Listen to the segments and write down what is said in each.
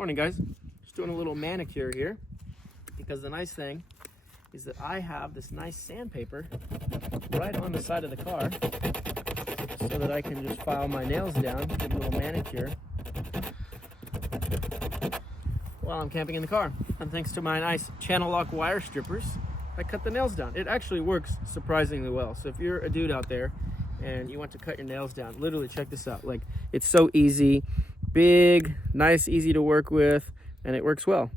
Morning, guys. Just doing a little manicure here because the nice thing is that I have this nice sandpaper right on the side of the car so that I can just file my nails down, get a little manicure while I'm camping in the car. And thanks to my nice channel lock wire strippers, I cut the nails down. It actually works surprisingly well. So if you're a dude out there and you want to cut your nails down, literally check this out. Like, it's so easy, big, nice, easy to work with, and it works well.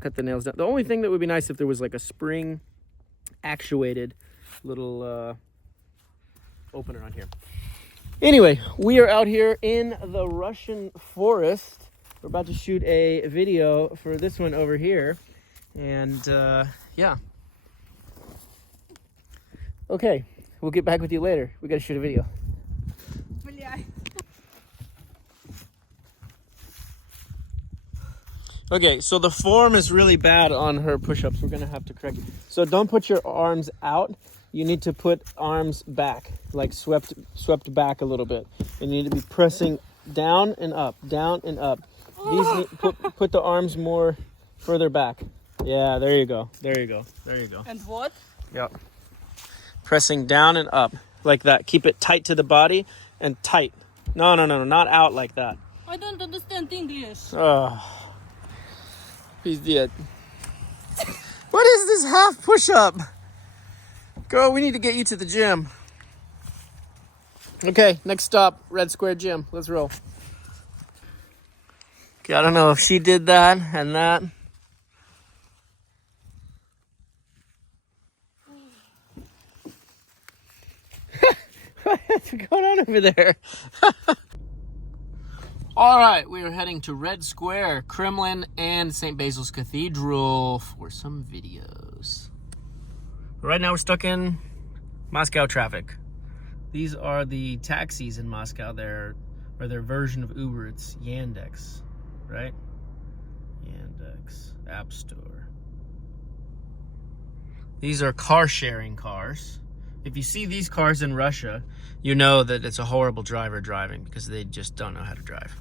Cut the nails down. The only thing that would be nice if there was like a spring actuated little opener on here. Anyway, we are out here in the Russian forest. We're about to shoot a video for this one over here. And yeah. Okay, we'll get back with you later. We gotta shoot a video. Okay, so the form is really bad on her push-ups. We're gonna have to correct it. So don't put your arms out. You need to put arms back, like swept back a little bit. And you need to be pressing down and up, down and up. These put the arms more further back. Yeah, there you go. There you go. There you go. And what? Yep. Pressing down and up like that. Keep it tight to the body and tight. No, not out like that. I don't understand English. Oh. He's dead. What is this half push-up? Girl, we need to get you to the gym. Okay, next stop, Red Square Gym. Let's roll. Okay, I don't know if she did that and that. What's going on over there? All right, we are heading to Red Square, Kremlin, and Saint Basil's Cathedral for some videos. Right now we're stuck in Moscow traffic. These are the taxis in Moscow. They're their version of Uber. It's Yandex, right? Yandex App Store. These are car sharing cars. If you see these cars in Russia, you know that it's a horrible driver driving because they just don't know how to drive.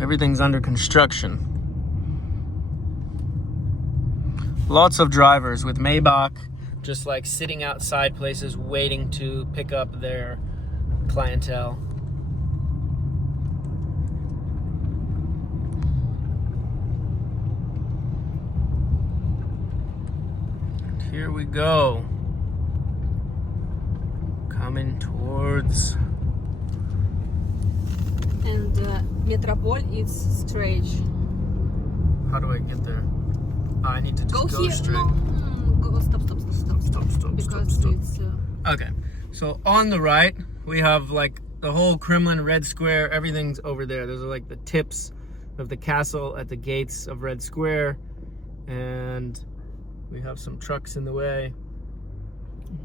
Everything's under construction. Lots of drivers with Maybach just like sitting outside places waiting to pick up their clientele. And here we go. Coming towards... And Metropole is straight. How do I get there? I need to just go here. straight. No, go, stop. Because it's... Okay, so on the right, we have like the whole Kremlin, Red Square, everything's over there. Those are like the tips of the castle at the gates of Red Square. And we have some trucks in the way.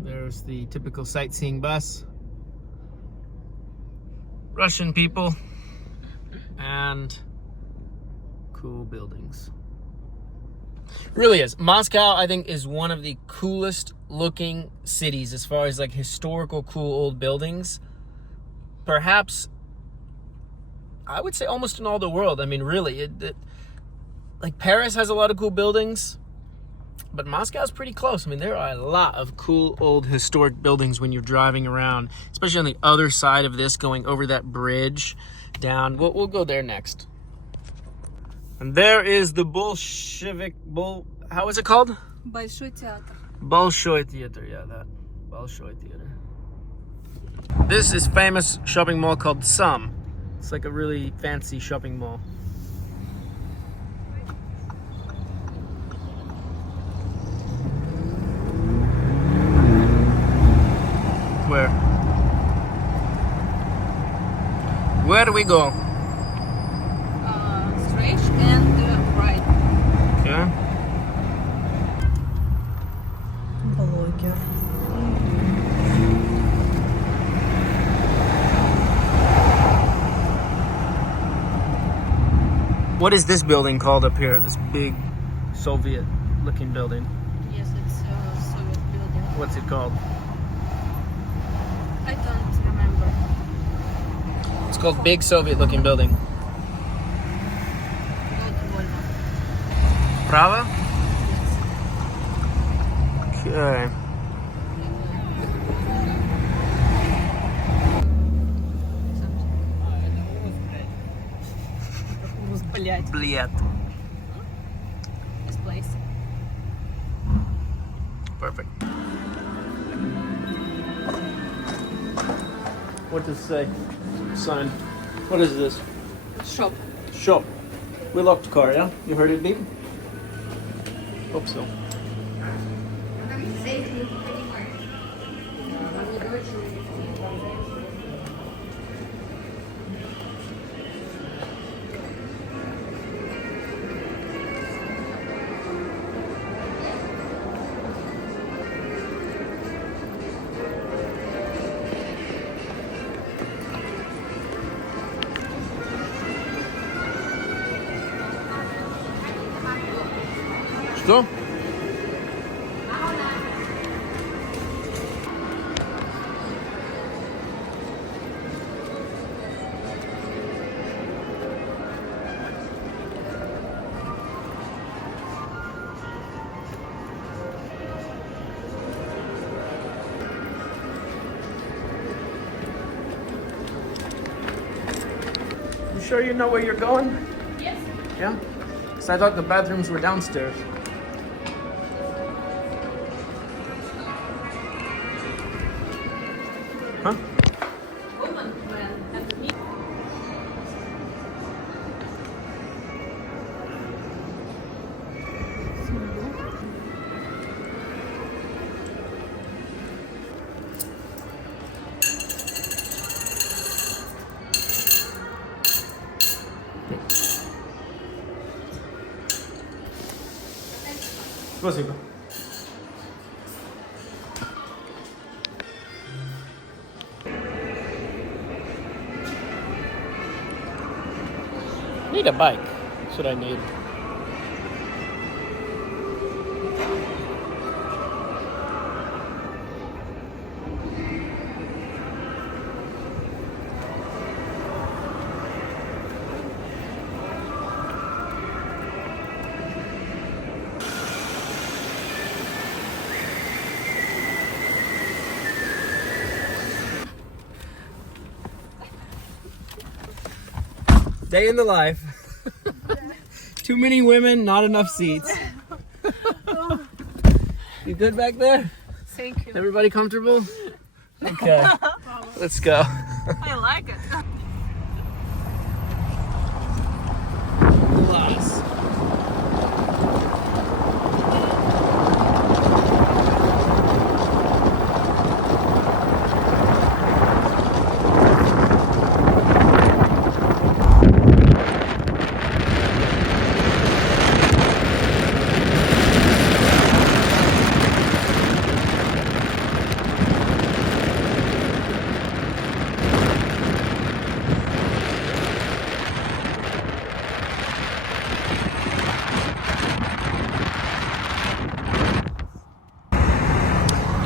There's the typical sightseeing bus. Russian people. And cool buildings. Really is. Moscow, I think, is one of the coolest looking cities as far as like historical cool old buildings. Perhaps, I would say almost in all the world. I mean, really, like Paris has a lot of cool buildings, but Moscow's pretty close. I mean, there are a lot of cool old historic buildings when you're driving around, especially on the other side of this, going over that bridge down. We'll go there next. And there is the how is it called? Большой театр. Bolshoi Theater, yeah, that. Bolshoi Theater. This is famous shopping mall called Sum. It's like a really fancy shopping mall. Where? Where do we go? Straight and right. Okay. Блогер. What is this building called up here? This big Soviet-looking building. Yes, it's a Soviet building. What's it called? I don't remember. It's called Big Soviet-looking building. Not Volvo. Prava? Okay. Блядь. This place. Perfect. What does it say? Sign. What is this? Shop. Shop. We locked the car, yeah? You heard it beep? Hope so. Что? You sure you know where you're going? Yes. Yeah? Because I thought the bathrooms were downstairs. Huh? Woman, man, and me. Спасибо. Need a bike. That's what I need. Day in the life. Too many women, not enough seats. You good back there? Thank you. Everybody comfortable? Okay. Let's go. I like it. Class.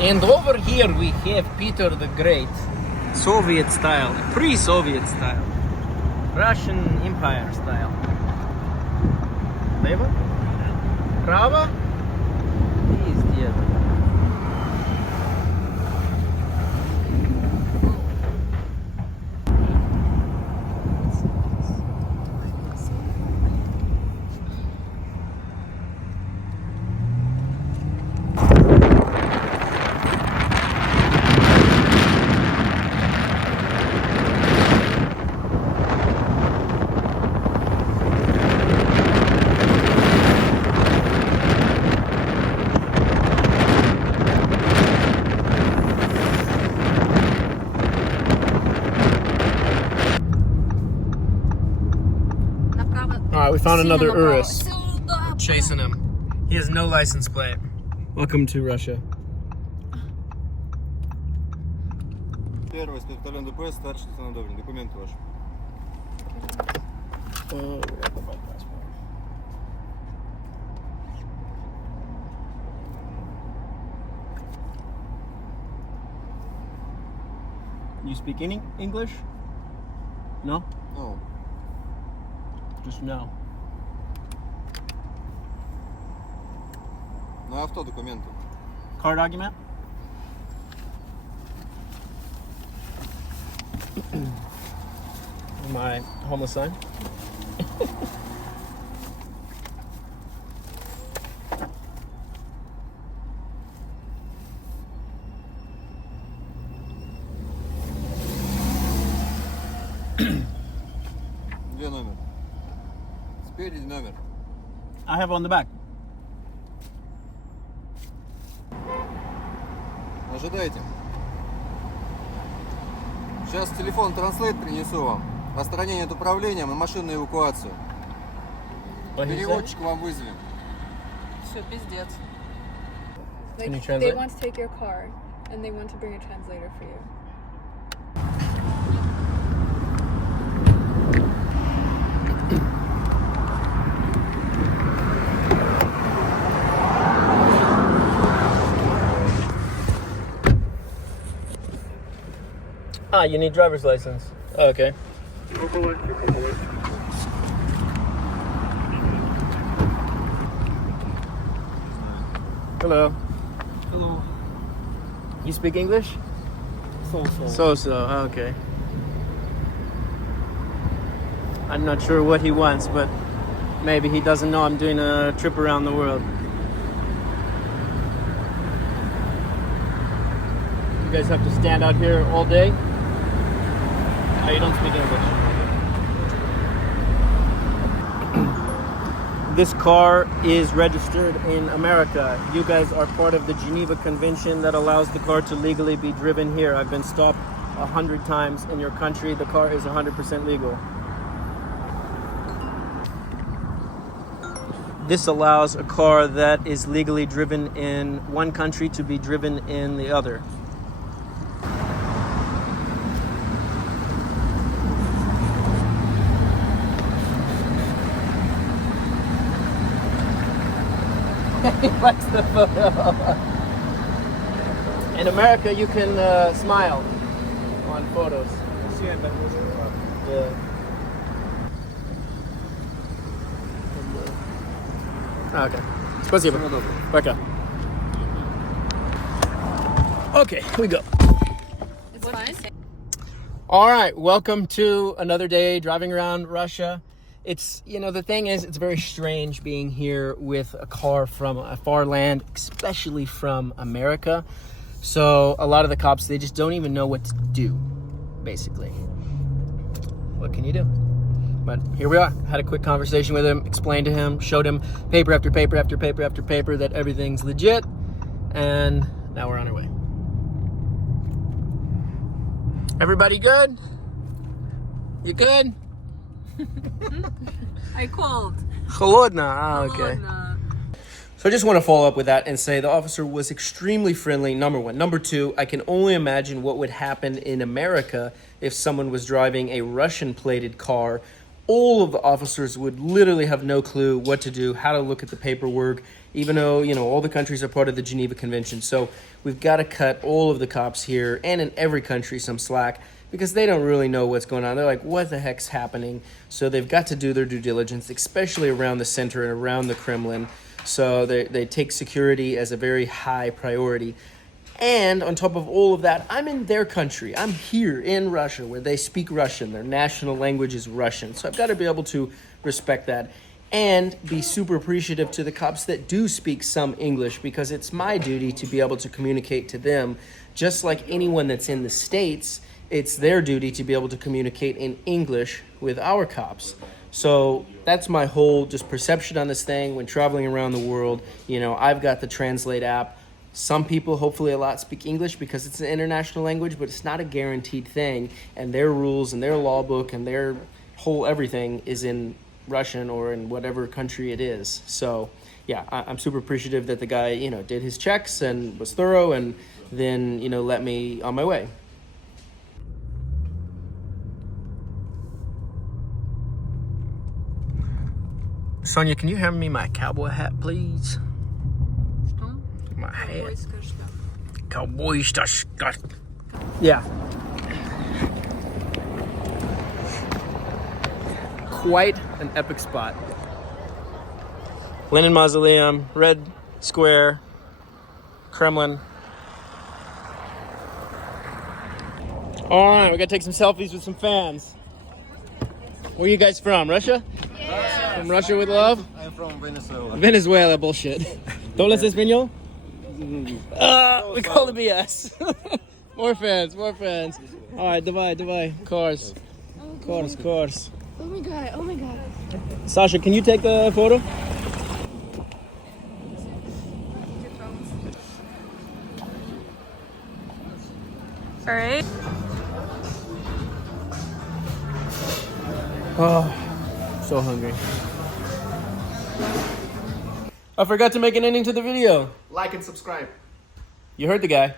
And over here we have Peter the Great, Soviet style, pre-Soviet style, Russian Empire style. Levo? Prava? Пиздец. Alright, we found another Urus. Chasing him. He has no license plate. Welcome to Russia. Первый спецбатальон ДПС, старший лейтенант Добрин. Документы ваши. Oh, we got the bike pass. You speak any English? No? No. Just no. На авто документы. Car document? My homeless sign. Где номер? Спереди номер. I have on the back. Ожидайте. Сейчас телефон транслейт принесу вам. Отстранение от управления и машинную эвакуацию. Переводчик вам вызовем. Все, пиздец. Can you Like, translate? they want to take your car, and they want to bring a translator for you. Ah, you need driver's license. Oh, okay. Hello. Hello. You speak English? So. Okay. I'm not sure what he wants, but maybe he doesn't know I'm doing a trip around the world. You guys have to stand out here all day? Oh, you don't speak English. This car is registered in America. You guys are part of the Geneva Convention that allows the car to legally be driven here. I've been stopped 100 times in your country. The car is 100% legal. This allows a car that is legally driven in one country to be driven in the other. He likes the photo. In America, you can smile on photos. Yeah. Okay. Спасибо. Пока. Okay, here we go. It's fine. All right, welcome to another day driving around Russia. It's, the thing is, it's very strange being here with a car from a far land, especially from America. So a lot of the cops, they just don't even know what to do, basically. What can you do? But here we are. Had a quick conversation with him, explained to him, showed him paper after paper after paper after paper that everything's legit. And now we're on our way. Everybody good? You good? I called. Холодно. Ah, okay. Ладно. So I just want to follow up with that and say the officer was extremely friendly, number one. Number two, I can only imagine what would happen in America if someone was driving a Russian-plated car. All of the officers would literally have no clue what to do, how to look at the paperwork, even though, all the countries are part of the Geneva Convention. So we've got to cut all of the cops here and in every country some slack because they don't really know what's going on. They're like, what the heck's happening? So they've got to do their due diligence, especially around the center and around the Kremlin. So they take security as a very high priority. And on top of all of that, I'm in their country. I'm here in Russia where they speak Russian. Their national language is Russian. So I've got to be able to respect that and be super appreciative to the cops that do speak some English because it's my duty to be able to communicate to them. Just like anyone that's in the States, it's their duty to be able to communicate in English with our cops. So that's my whole just perception on this thing when traveling around the world. I've got the Translate app. Some people, hopefully a lot, speak English because it's an international language, but it's not a guaranteed thing. And their rules and their law book and their whole everything is in Russian or in whatever country it is. So, yeah, I'm super appreciative that the guy, did his checks and was thorough and then, let me on my way. Sonia, can you hand me my cowboy hat, please? Что? My hat. Ковбойская шляпа. Cowboy stuff. Yeah. quite an epic spot. Lenin Mausoleum, Red Square, Kremlin. All right, we gotta take some selfies with some fans. Where are you guys from? Russia? Yeah. From Russia with love? I'm from Venezuela. Venezuela, bullshit. ¿Hablas español? We call it BS. More fans, more fans. All right, Dubai. Cars. Cars. Oh my god. Sasha, can you take a photo? All right. Oh, so hungry. I forgot to make an ending to the video. Like and subscribe. You heard the guy.